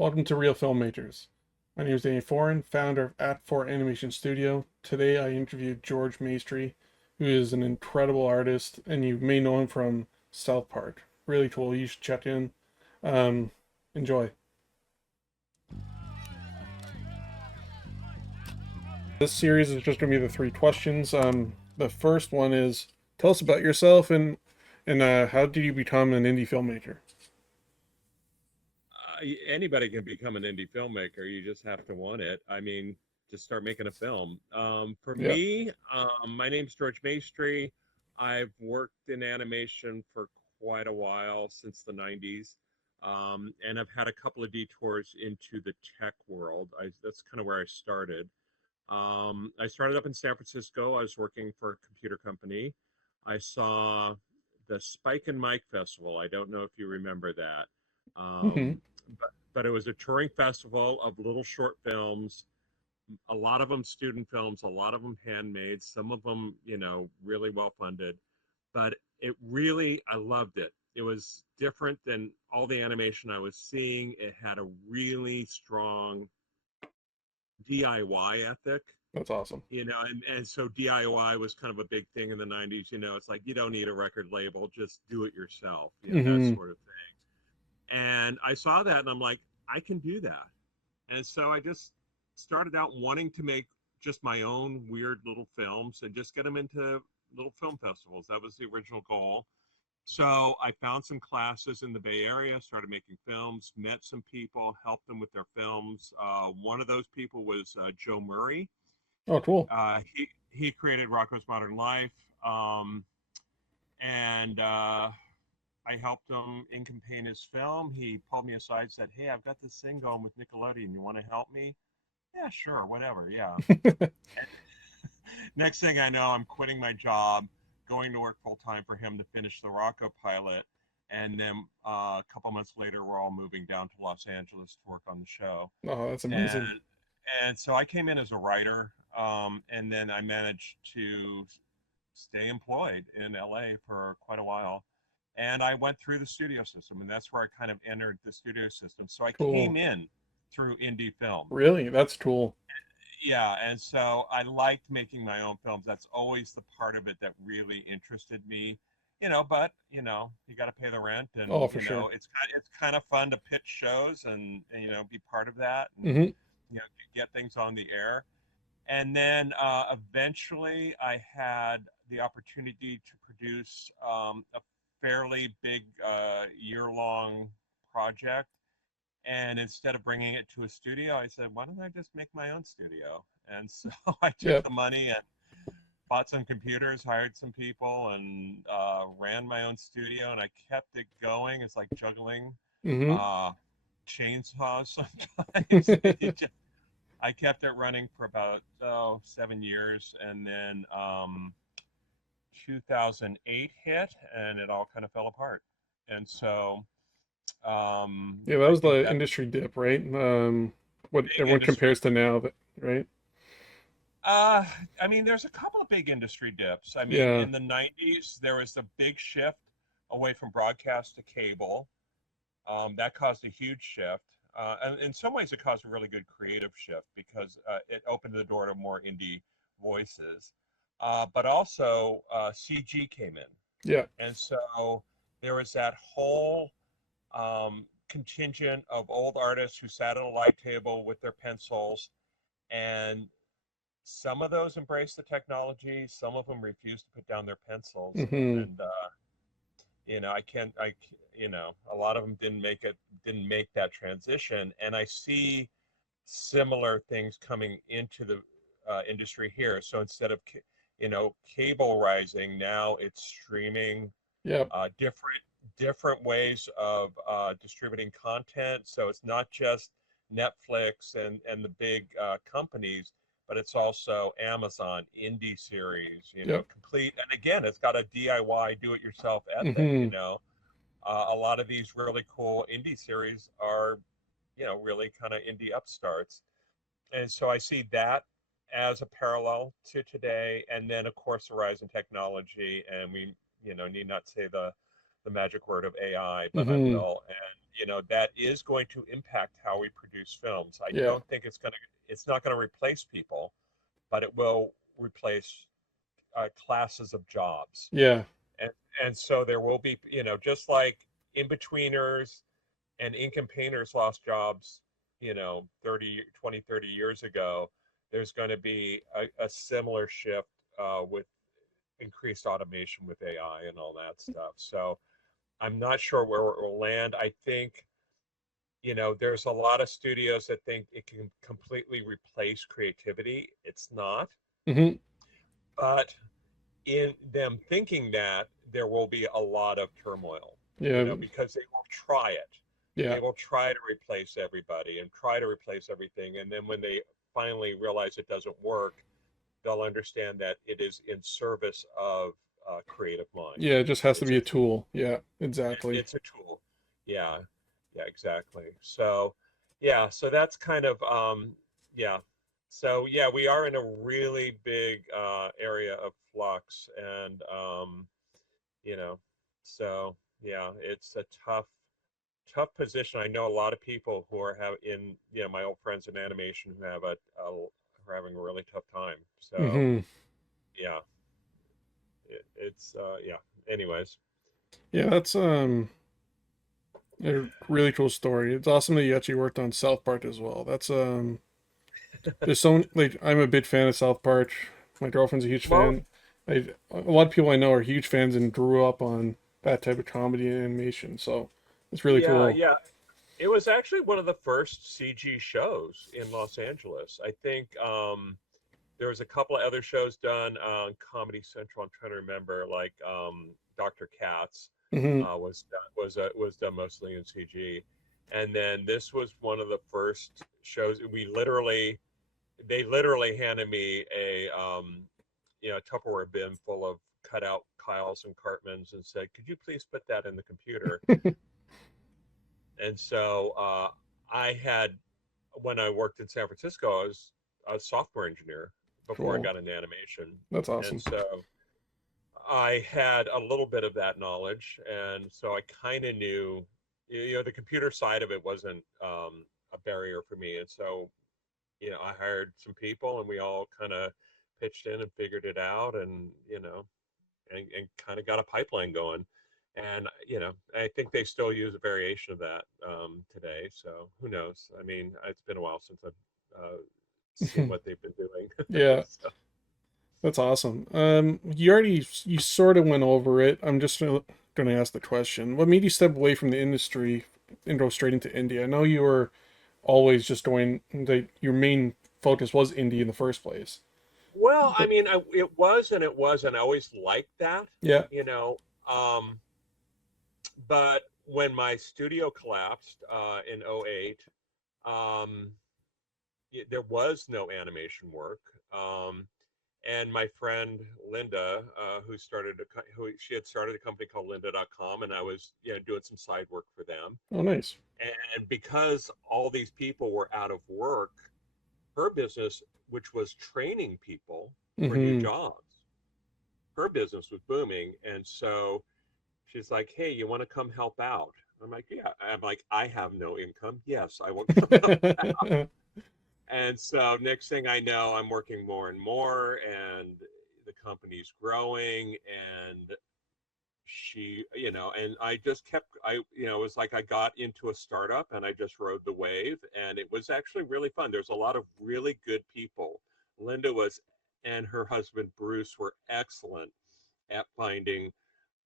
Welcome to Reel Filmmakers. My name is Danny Foreign, founder of At4 Animation Studio. Today I interviewed George Maestri, who is an incredible artist, and you may know him from South Park. Really cool. You should check in. Um, Enjoy. This series is just going to be the three questions. The first one is, tell us about yourself and how did you become an indie filmmaker? Anybody can become an indie filmmaker. You just have to want it. I mean, just start making a film. For Yeah. me, my name's George Maestri. I've worked in animation for quite a while, since the 90s. And I've had a couple of detours into the tech world. That's kind of where I started. I started up in San Francisco. I was working for a computer company. I saw the Spike and Mike Festival. I don't know if you remember that. Hmm. But it was a touring festival of little short films, a lot of them student films, a lot of them handmade, some of them, really well funded. But I loved it. It was different than all the animation I was seeing. It had a really strong DIY ethic. That's awesome. And so DIY was kind of a big thing in the 90s. It's like you don't need a record label, just do it yourself, that Hmm. sort of thing. And I saw that and I'm like, I can do that. And so I just started out wanting to make just my own weird little films and just get them into little film festivals. That was the original goal. So I found some classes in the Bay Area, started making films, met some people, helped them with their films. One of those people was Joe Murray. Oh, cool. He created Rocko's Modern Life, and I helped him ink and paint his film. He pulled me aside and said, "Hey, I've got this thing going with Nickelodeon. You want to help me?" Yeah, sure, whatever. Yeah. And next thing I know, I'm quitting my job, going to work full time for him to finish the Rocko pilot. And then a couple months later, we're all moving down to Los Angeles to work on the show. Oh, that's amazing. And and so I came in as a writer, and then I managed to stay employed in LA for quite a while. And I went through the studio system, and that's where I kind of entered the studio system. So I came Cool. in through indie film. Really? That's cool. Yeah, and so I liked making my own films. That's always the part of it that really interested me. But you got to pay the rent, and Oh, for sure. it's kind of fun to pitch shows and be part of that, and Hmm. get things on the air. And then eventually, I had the opportunity to produce a fairly big year-long project. And instead of bringing it to a studio, I said, why don't I just make my own studio? And so I took Yep. the money and bought some computers, hired some people, and ran my own studio. And I kept it going. It's like juggling Hmm. uh, chainsaws sometimes. I kept it running for about 7 years, and then 2008 hit, and it all kind of fell apart. And so Yeah, that I was think the that industry dip, right? What big everyone industry. compares to now, right? Uh, I mean, there's a couple of big industry dips. I mean, Yeah. in the 90s, there was a big shift away from broadcast to cable. That caused a huge shift. And in some ways, it caused a really good creative shift because it opened the door to more indie voices. But also, CG came in. Yeah. And so there was that whole contingent of old artists who sat at a light table with their pencils, and some of those embraced the technology, some of them refused to put down their pencils, Hmm. and I can't, a lot of them didn't make that transition, and I see similar things coming into the industry here. So instead of cable rising, now it's streaming, Yep. different ways of distributing content. So it's not just Netflix and the big companies, but it's also Amazon indie series. Yep. Complete. And again, it's got a DIY, do-it-yourself ethic. Hmm. A lot of these really cool indie series are really kind of indie upstarts, and so I see that as a parallel to today. And then, of course, the rise in technology, and we, need not say the magic word of AI, but I Hmm. will. that is going to impact how we produce films. I Yeah. don't think it's not going to replace people, but it will replace classes of jobs. Yeah. And and so there will be, just like in-betweeners and ink and painters lost jobs, 30 years ago. There's going to be a similar shift with increased automation with AI and all that stuff. So I'm not sure where it will land. I think, there's a lot of studios that think it can completely replace creativity. It's not. Hmm. But in them thinking that, there will be a lot of turmoil, Yeah. because they will try it. Yeah. They will try to replace everybody and try to replace everything. And then when they finally realize it doesn't work, they'll understand that it is in service of creative Yeah. minds. It just has to It's be a a tool. tool. Yeah. Exactly. It's a tool. Yeah, yeah, exactly. So, yeah, so that's kind of yeah. So yeah, we are in a really big area of flux, and you know, so yeah, it's a tough position. I know a lot of people who are my old friends in animation who are having a really tough time. So Hmm. yeah, it's yeah. Anyways. Yeah. That's a really cool story. It's awesome that you actually worked on South Park as well. That's there's so like I'm a big fan of South Park. My girlfriend's a huge Well, fan. A lot of people I know are huge fans and grew up on that type of comedy and animation. So it's really yeah, cool. yeah. It was actually one of the first CG shows in Los Angeles. I think there was a couple of other shows done on Comedy Central. I'm trying to remember, like Dr. Katz Hmm. was done mostly in CG, and then this was one of the first shows. They literally handed me a Tupperware bin full of cutout Kyles and Cartmans and said, "Could you please put that in the computer?" And so I had, when I worked in San Francisco, I was a software engineer before I Cool. got into animation. That's And awesome. so I had a little bit of that knowledge. And so I kind of knew, the computer side of it wasn't a barrier for me. And so, I hired some people and we all kind of pitched in and figured it out and kind of got a pipeline going. And I think they still use a variation of that today. So who knows? I mean, it's been a while since I've seen what they've been doing. Yeah, So, that's awesome. You sort of went over it. I'm just gonna ask the question. What made you step away from the industry and go straight into indie? I know you were always just going, your main focus was indie in the first place. well, I But mean, it was and it wasn't. I always liked that, yeah. you know. Um, but when my studio collapsed in '08, um, there was no animation work. And my friend Linda, who she had started a company called Lynda.com, and I was doing some side work for them. Oh, nice. And because all these people were out of work, her business, which was training people for new Mm-hmm. jobs, her business was booming. And so she's like, "Hey, you want to come help out?" I'm like, "Yeah." I'm like, "I have no income. Yes, I will come help." And so next thing I know, I'm working more and more, and the company's growing, and and I just it was like I got into a startup and I just rode the wave, and it was actually really fun. There's a lot of really good people. Linda was, and her husband Bruce were excellent at finding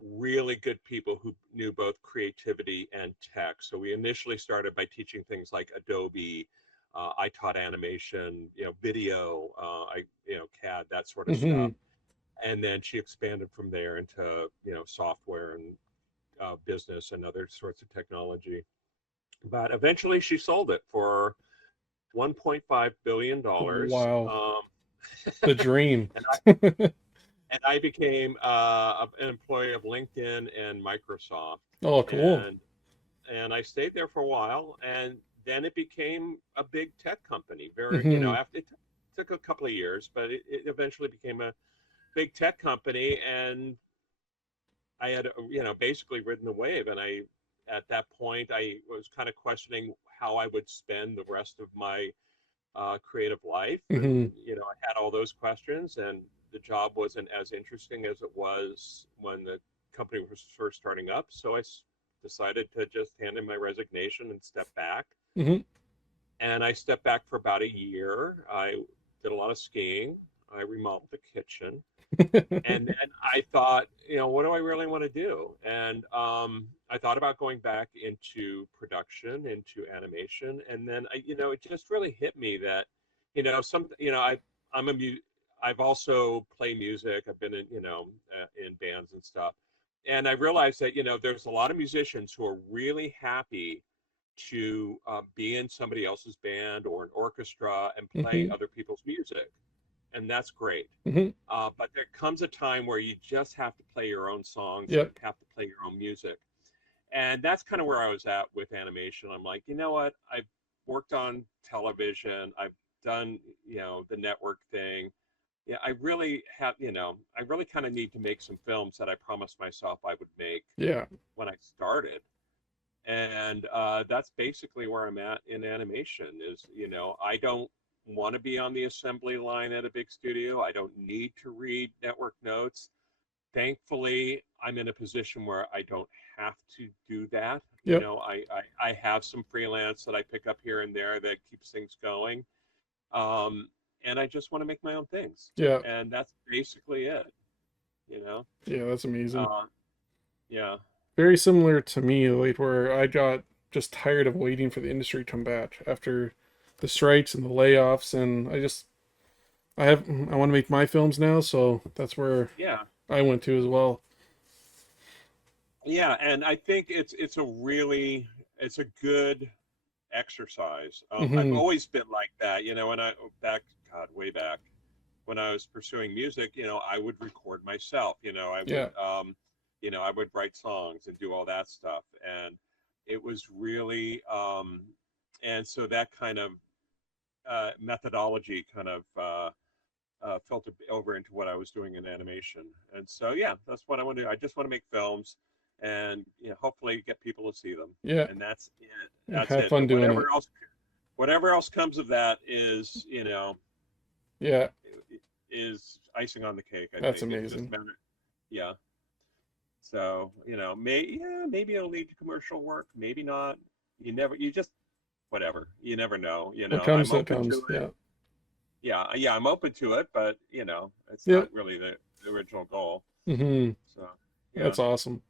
really good people who knew both creativity and tech. So we initially started by teaching things like Adobe. I taught animation, video, CAD, that sort of Mm-hmm. stuff. And then she expanded from there into, software and business and other sorts of technology. But eventually she sold it for $1.5 billion. Wow. Um, The dream. and I became an employee of LinkedIn and Microsoft, Oh, cool. and I stayed there for a while, and then it became a big tech company. Very, Mm-hmm. after it took a couple of years, but it eventually became a big tech company, and I had basically ridden the wave, and I at that point, I was kind of questioning how I would spend the rest of my creative life. Hmm. And, I had all those questions, and the job wasn't as interesting as it was when the company was first starting up. So I decided to just hand in my resignation and step back. Hmm. And I stepped back for about a year. I did a lot of skiing. I remodeled the kitchen. And then I thought, what do I really want to do? And I thought about going back into production, into animation, and then it just really hit me that, I'm a I've also played music. I've been in bands and stuff, and I realized that there's a lot of musicians who are really happy to be in somebody else's band or an orchestra and play Hmm. other people's music, and that's great. Hmm. But there comes a time where you just have to play your own songs. You Yep. have to play your own music. And that's kind of where I was at with animation. I'm like, you know what? I've worked on television. I've done, the network thing. Yeah, I really kind of need to make some films that I promised myself I would make Yeah. when I started. And that's basically where I'm at in animation is, I don't want to be on the assembly line at a big studio. I don't need to read network notes. Thankfully, I'm in a position where I don't have to do that. Yep. I have some freelance that I pick up here and there that keeps things going. Um, and I just want to make my own things. Yeah. And that's basically it, you know? Yeah. That's amazing. Uh, yeah. Very similar to me, like where I got just tired of waiting for the industry to come back after the strikes and the layoffs, and I want to make my films now, so that's where Yeah. I went to as well. Yeah. And I think it's a good exercise. I've Hmm. always been like that, when God, way back when I was pursuing music, I would record myself, Yeah. I would write songs and do all that stuff. And it was really, and so that kind of methodology kind of filtered over into what I was doing in animation. And so, yeah, that's what I want to do. I just want to make films and, hopefully get people to see them. Yeah. And that's it. Yeah. That's Have it. fun And doing it. whatever else comes of that Yeah. is icing on the cake. I That's think it's just amazing. matter. Yeah. So maybe it'll lead to commercial work. Maybe not. You just whatever. You never know. What I'm comes, that open comes. to it. Yeah. Yeah, yeah, I'm open to it, but it's Yep. not really the original goal. Hmm. So yeah. That's awesome.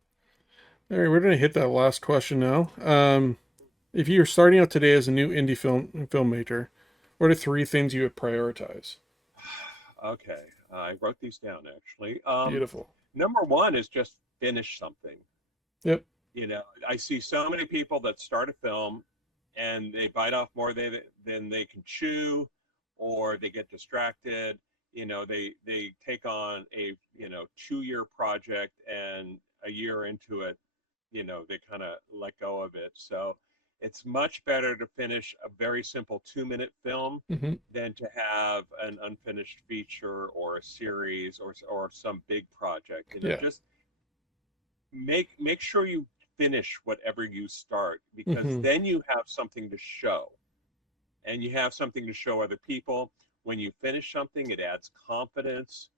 All right, we're gonna hit that last question now. If you're starting out today as a new indie filmmaker, what are three things you would prioritize? Okay, I wrote these down actually. Beautiful. Number one is just finish something. Yep. I see so many people that start a film and they bite off more than they can chew, or they get distracted. They take on a 2-year project, and a year into it, they kind of let go of it. So it's much better to finish a very simple 2-minute film Hmm. than to have an unfinished feature or a series or some big project. Yeah. Just make sure you finish whatever you start, because Hmm. then you have something to show, and you have something to show other people. When you finish something, it adds confidence,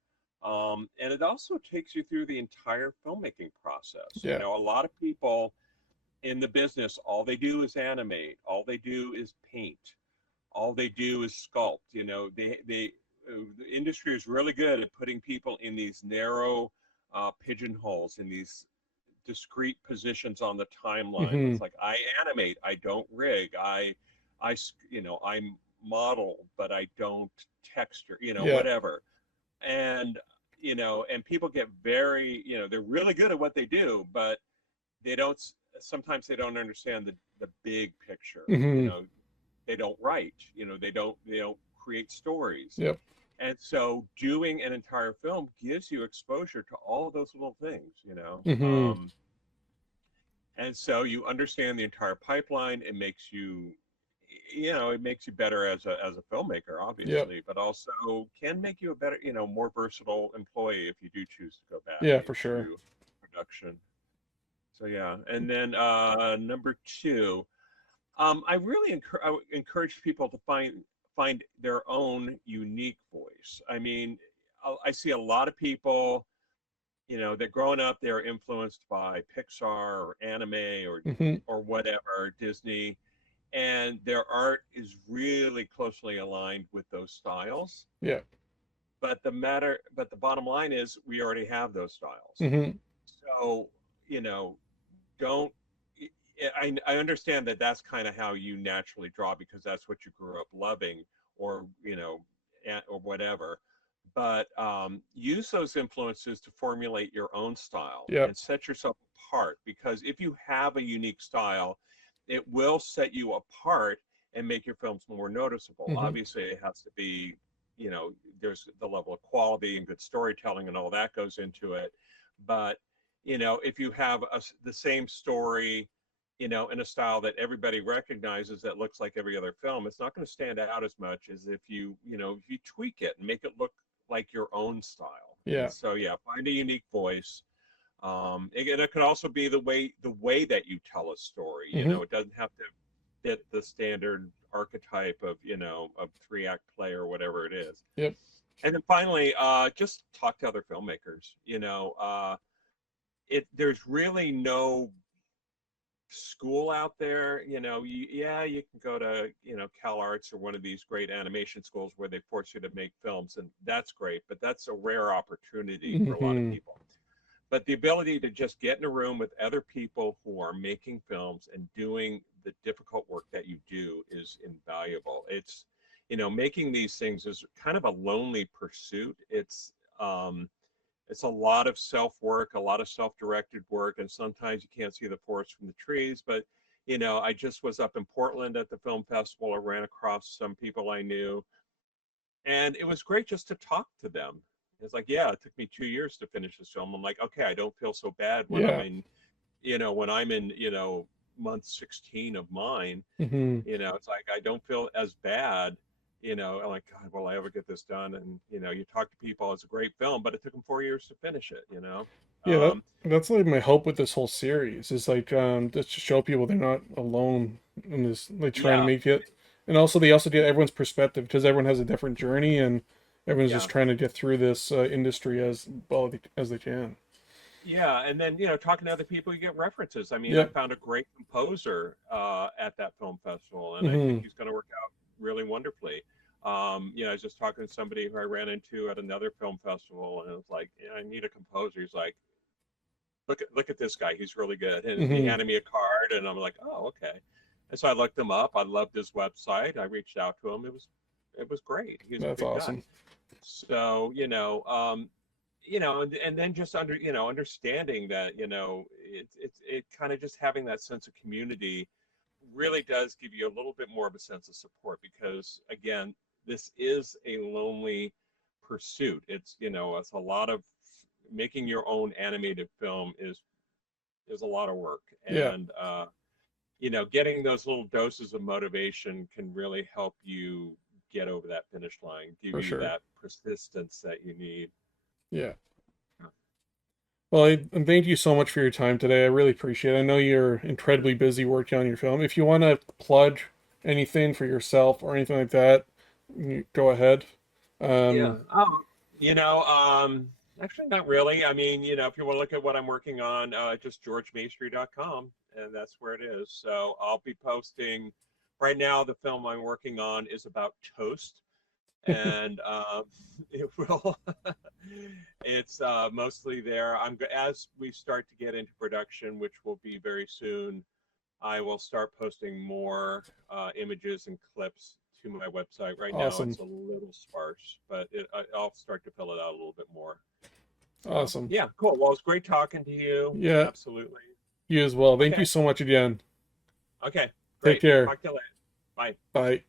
and it also takes you through the entire filmmaking process. Yeah. A lot of people in the business, all they do is animate, all they do is paint, all they do is sculpt. The industry is really good at putting people in these narrow pigeonholes, in these discrete positions on the timeline. Hmm. It's like, I animate, I don't rig, I I model, but I don't texture, Yeah. whatever. And and people get very, they're really good at what they do, but they don't. Sometimes they don't understand the big picture. Hmm. They don't write. They don't create stories. Yep. And so doing an entire film gives you exposure to all of those little things. Hmm. And so you understand the entire pipeline. It makes you, it makes you better as a filmmaker, Yep. obviously, but also can make you a better, more versatile employee if you do choose to go back Yeah, for sure. into production. So yeah, and then number two, I really I would encourage people to find their own unique voice. I mean, I see a lot of people, they're growing up, they're influenced by Pixar or anime Hmm. or whatever, Disney, and their art is really closely aligned with those styles. Yeah. But the bottom line is we already have those styles. Hmm. So, you know, don't I understand that that's kind of how you naturally draw because that's what you grew up loving or or whatever, but use those influences to formulate your own style Yeah. and set yourself apart, because if you have a unique style, it will set you apart and make your films more noticeable. Hmm. Obviously it has to be, there's the level of quality and good storytelling and all that goes into it, but if you have the same story, in a style that everybody recognizes that looks like every other film, it's not going to stand out as much as if if you tweak it and make it look like your own style. And Yeah. so, yeah, find a unique voice. And it could also be the way that you tell a story. Hmm. It doesn't have to fit the standard archetype of of 3-act play or whatever it is. Yep. And then finally, just talk to other filmmakers. There's really no school out there. You can go to Cal Arts or one of these great animation schools where they force you to make films, and that's great, but that's a rare opportunity for a lot of Hmm. people. But the ability to just get in a room with other people who are making films and doing the difficult work that you do is invaluable. Making these things is kind of a lonely pursuit. It's a lot of self work, a lot of self directed work, and sometimes you can't see the forest from the trees. But, I just was up in Portland at the film festival. I ran across some people I knew, and it was great just to talk to them. It's like, yeah, it took me 2 years to finish this film. I'm like, okay, I don't feel so bad when I'm Yeah. in, month 16 of mine. Hmm. It's like I don't feel as bad. I'm like, God, will I ever get this done? And you talk to people. It's a great film, but it took them 4 years to finish it. Yeah, Um, that's like my hope with this whole series is like just to show people they're not alone in this, like trying to yeah, make it. And also they also get everyone's perspective because everyone has a different journey and everyone's yeah, just trying to get through this industry as well as they can. yeah. And then talking to other people, you get references. I mean, I Yep. found a great composer at that film festival, and I think Hmm. he's going to work out really wonderfully. I was just talking to somebody who I ran into at another film festival, and it was like, I need a composer. He's like, look at this guy, he's really good. And he Hmm. handed me a card, and I'm like, oh, okay. And so I looked him up. I loved his website. I reached out to him. It was great. He's a That's good guy. awesome. So and then just understanding that it kind of just having that sense of community really does give you a little bit more of a sense of support, because again, this is a lonely pursuit. It's a lot of making your own animated film is a lot of work, Yeah, and getting those little doses of motivation can really help you get over that finish line, give for you sure. that persistence that you need. Yeah. Well, and thank you so much for your time today. I really appreciate it. I know you're incredibly busy working on your film. If you want to plug anything for yourself or anything like that, go ahead. Yeah. Um, Actually, not really. I mean, if you want to look at what I'm working on, just georgemaestri.com, and that's where it is. So I'll be posting. Right now, the film I'm working on is about toast, and it will. It's mostly there. As we start to get into production, which will be very soon. I will start posting more images and clips to my website. Right now, awesome. it's a little sparse, but I'll start to fill it out a little bit more. So, Awesome. yeah, cool. Well, it's great talking to you. Yeah, Absolutely. you as well. Thank Okay. you so much again. Okay. Take Great. care. Talk to you later. Bye. Bye.